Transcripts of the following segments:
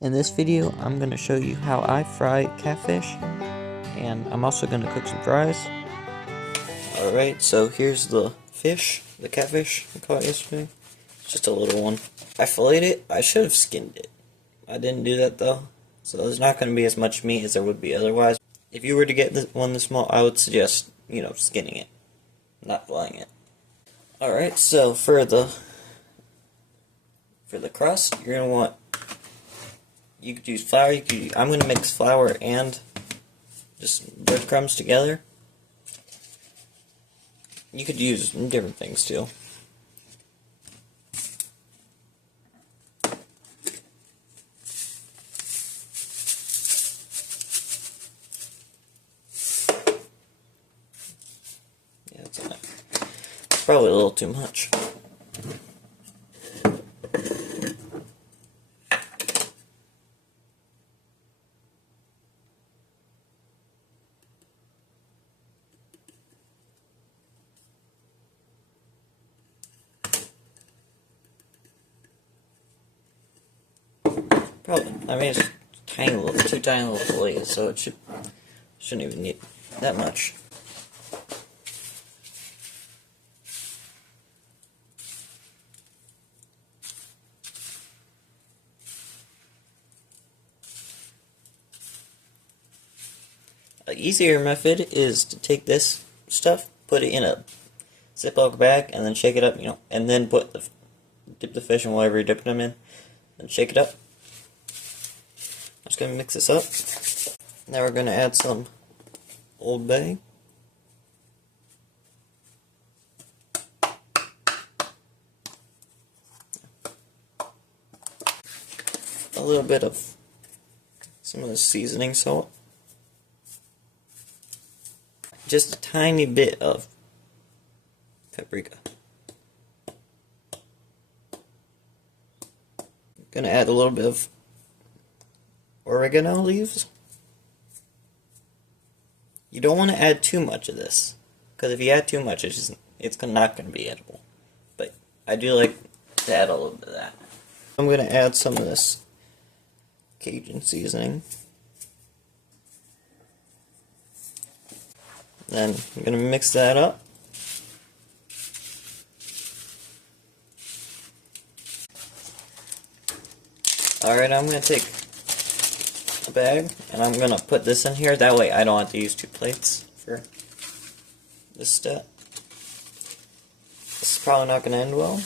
In this video, I'm going to show you how I fry catfish, and I'm also going to cook some fries. Alright, so here's the fish, the catfish I caught yesterday. It's just a little one. I filleted it. I should have skinned it. I didn't do that though, so there's not going to be as much meat as there would be otherwise. If you were to get one this small, I would suggest, skinning it, not filleting it. Alright, so for the crust, you're going to want, you could use flour, I'm going to mix flour and just breadcrumbs together. You could use different things too. Yeah, that's enough. It's probably a little too much. Probably, I mean, it's tiny little, two tiny little fillets, so it shouldn't even need that much. An easier method is to take this stuff, put it in a Ziploc bag, and then shake it up, and then dip the fish in whatever you're dipping them in, and shake it up. I'm just going to mix this up. Now we're going to add some Old Bay. A little bit of some of the seasoning salt. Just a tiny bit of paprika. Going to add a little bit of oregano leaves. You don't want to add too much of this, because if you add too much, it's not going to be edible. But I do like to add a little bit of that. I'm going to add some of this Cajun seasoning. Then I'm going to mix that up. Alright, I'm going to take a bag, and I'm going to put this in here. That way I don't have to use 2 plates for this step. This is probably not going to end well.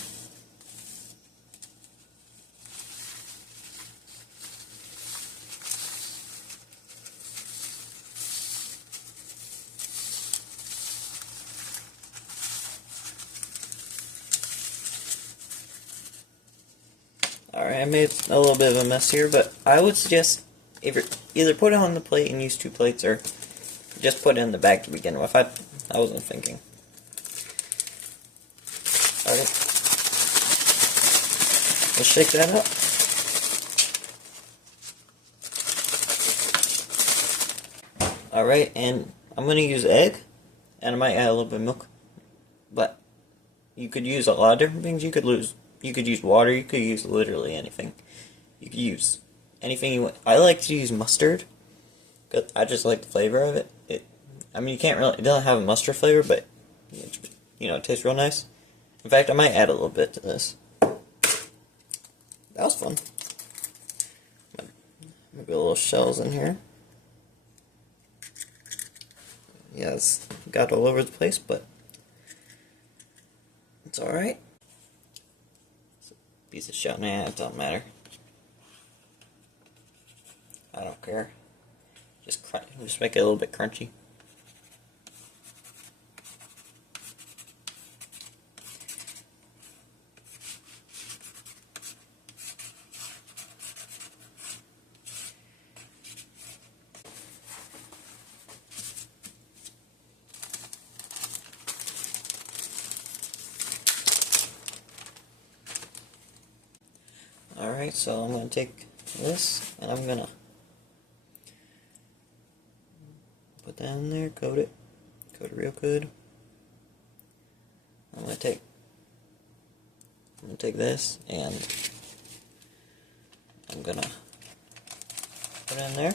Alright, I made a little bit of a mess here, but I would suggest either put it on the plate and use 2 plates, or just put it in the bag to begin with. I wasn't thinking. Alright. Let's shake that up. Alright, and I'm going to use egg, and I might add a little bit of milk, but you could use a lot of different things. You could use water, you could use literally anything. You could use anything you want. I like to use mustard, because I just like the flavor of it. I mean, it doesn't have a mustard flavor, but, it tastes real nice. In fact, I might add a little bit to this. That was fun. Maybe a little shells in here. Yeah, it's got all over the place, but it's alright. Piece of shell, nah, it don't matter. I don't care. Just make it a little bit crunchy. Alright, so I'm going to take this, and I'm going to put that in there, coat it real good. I'm going to take this, and I'm going to Put it in there.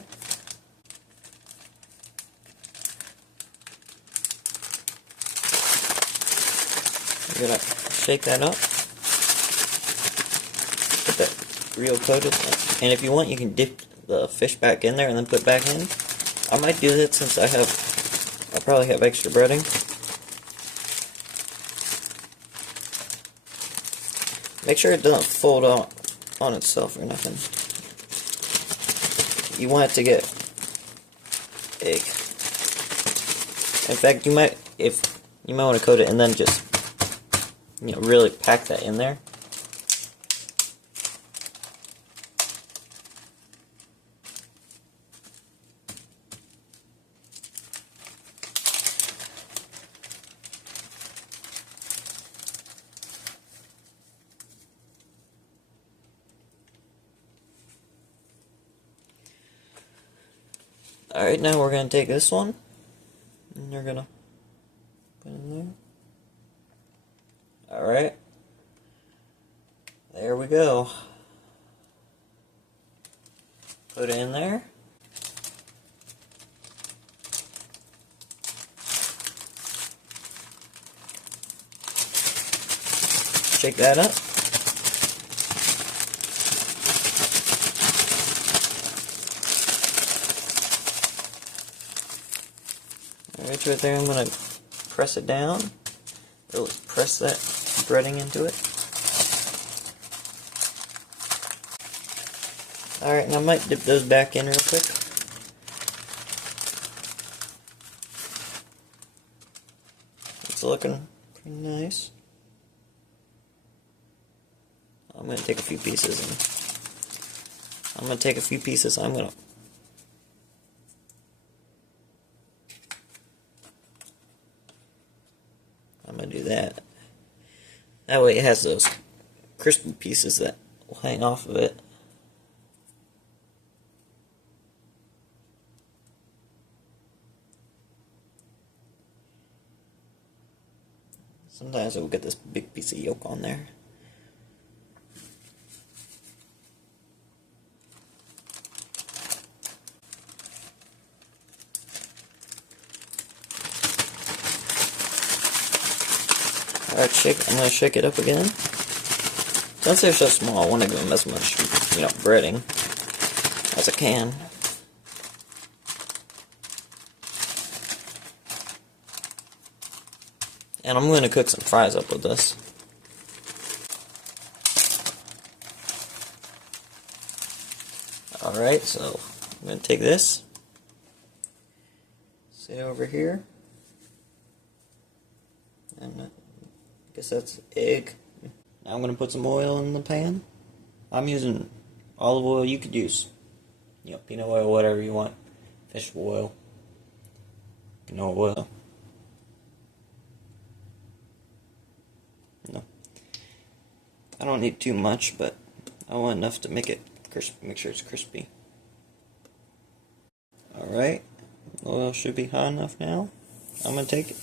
You're gonna shake that up. Put that real coated. And if you want, you can dip the fish back in there and then put back in. I might do that since I probably have extra breading. Make sure it doesn't fold out on itself or nothing. You want it to get big. In fact, you might want to coat it and then just really pack that in there. Alright, now we're going to take this one, and you're going to put it in there. Alright, there we go. Put it in there. Shake that up. Right there, I'm going to press it down. Really press that breading into it. Alright, now I might dip those back in real quick. It's looking pretty nice. I'm going to take a few pieces and I'm going to do that. That way it has those crispy pieces that will hang off of it. Sometimes it will get this big piece of yolk on there. Alright, I'm going to shake it up again. Since they're so small, I want to give them as much, breading as I can. And I'm going to cook some fries up with this. Alright, so I'm going to take this, sit over here, and I guess that's egg. Now I'm going to put some oil in the pan. I'm using olive oil. You could use, peanut oil, whatever you want. Fish oil, canola oil. No, I don't need too much, but I want enough to make it crispy. Make sure it's crispy. All right, oil should be hot enough now. I'm going to take it.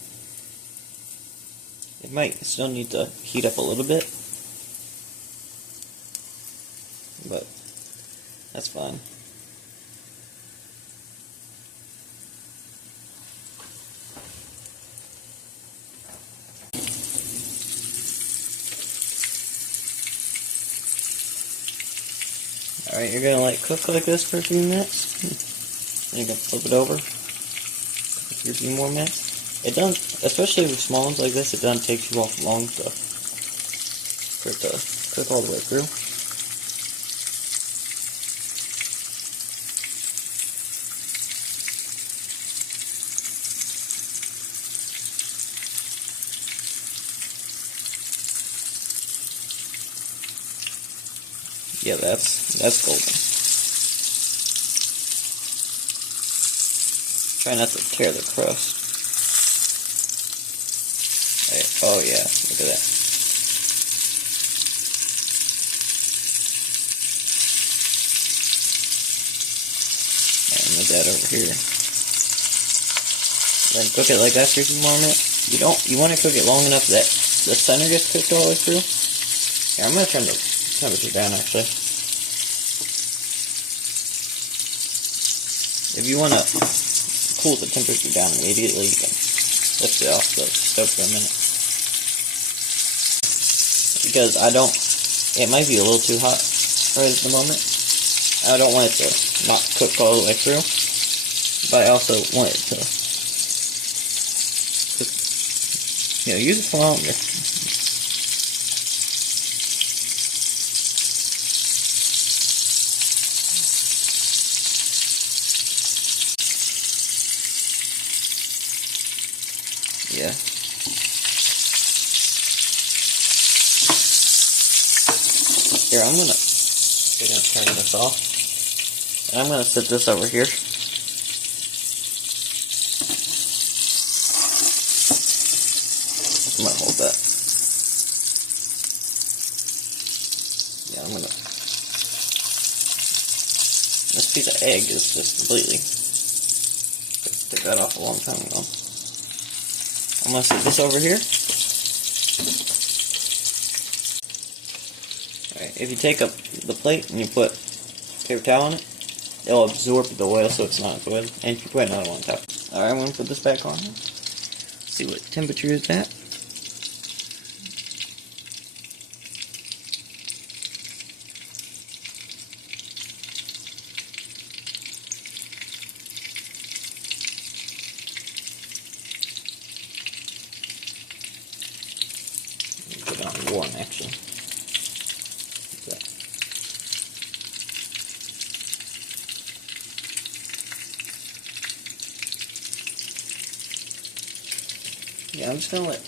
It might still need to heat up a little bit, but that's fine. Alright, you're going to let it cook like this for a few minutes. Then you're going to flip it over for a few more minutes. It doesn't, especially with small ones like this, it doesn't take too long for it to cook all the way through. Yeah, that's golden. Try not to tear the crust. Oh yeah, look at that. And move that over here. Then cook it like that for a few more minutes. You want to cook it long enough that the center gets cooked all the way through. Here, I'm gonna turn the temperature down actually. if you want to cool the temperature down immediately, you can lift it off the stove for a minute. Because it might be a little too hot right at the moment. I don't want it to not cook all the way through, but I also want it to, use it for longer. Yeah. Here, I'm gonna turn this off, and I'm gonna set this over here. I'm gonna hold that. Yeah, this piece of egg is just completely, took that off a long time ago. I'm gonna set this over here. Alright, if you take up the plate and you put paper towel on it, it'll absorb the oil so it's not oily. And if you put another one on top. Alright, I'm gonna put this back on. See what temperature is at. Put it on 1 actually. Yeah, I'm just gonna let it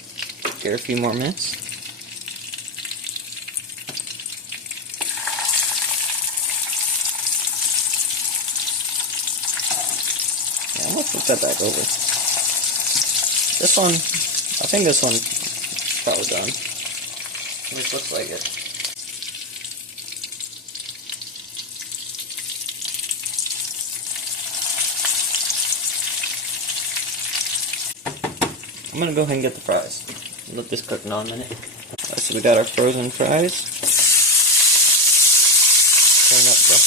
get a few more minutes. Yeah, I'm gonna flip that back over. This one, I think this one's probably done. At least looks like it. I'm gonna go ahead and get the fries. Let this cook now a minute. Alright, so we got our frozen fries. Turn up the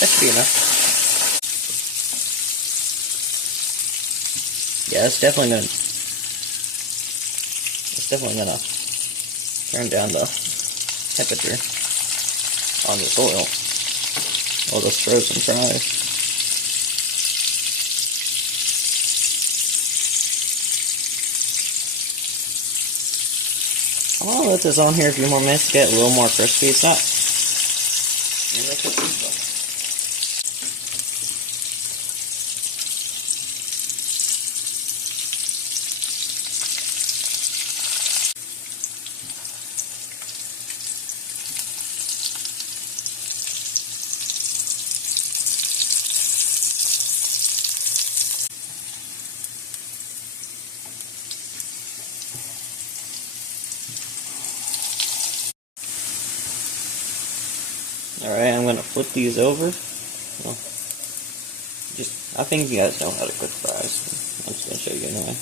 that should be enough. Yeah, it's definitely gonna turn down the temperature on this oil. All those frozen fries. I'm gonna let this on here a few more minutes to get a little more crispy. It's not really crispy, but alright, I'm gonna flip these over. Well, I think you guys know how to cook fries. I'm just gonna show you anyway.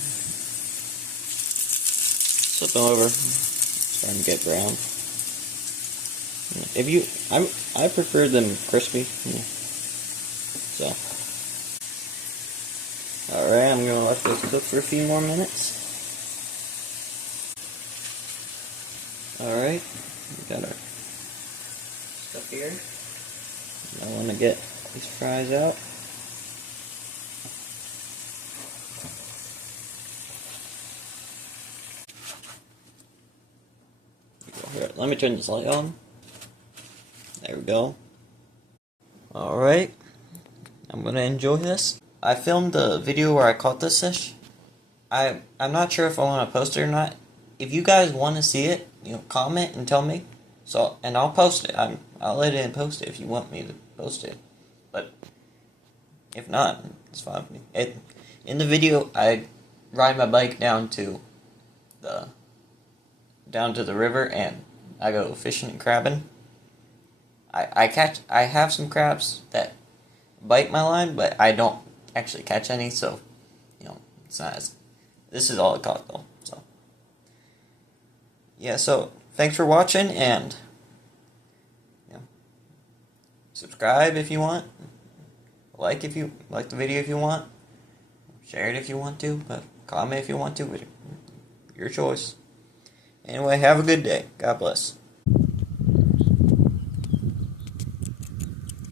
Flip them over. Starting to get brown. I prefer them crispy. So, alright, I'm gonna let this cook for a few more minutes. Alright, we got our stuff here. I want to get these fries out. Here, let me turn this light on. There we go. Alright, I'm gonna enjoy this. I filmed a video where I caught this fish. I'm not sure if I want to post it or not. If you guys want to see it, comment and tell me. And I'll post it. I'll let it and post it if you want me to post it. But if not, it's fine with me. In the video, I ride my bike down to the river and I go fishing and crabbing. I have some crabs that bite my line, but I don't actually catch any, so, it's not as, this is all I caught, though, so, yeah, so, thanks for watching, and, subscribe if you want, like the video if you want, share it if you want to, but comment if you want to, but your choice. Anyway, have a good day. God bless.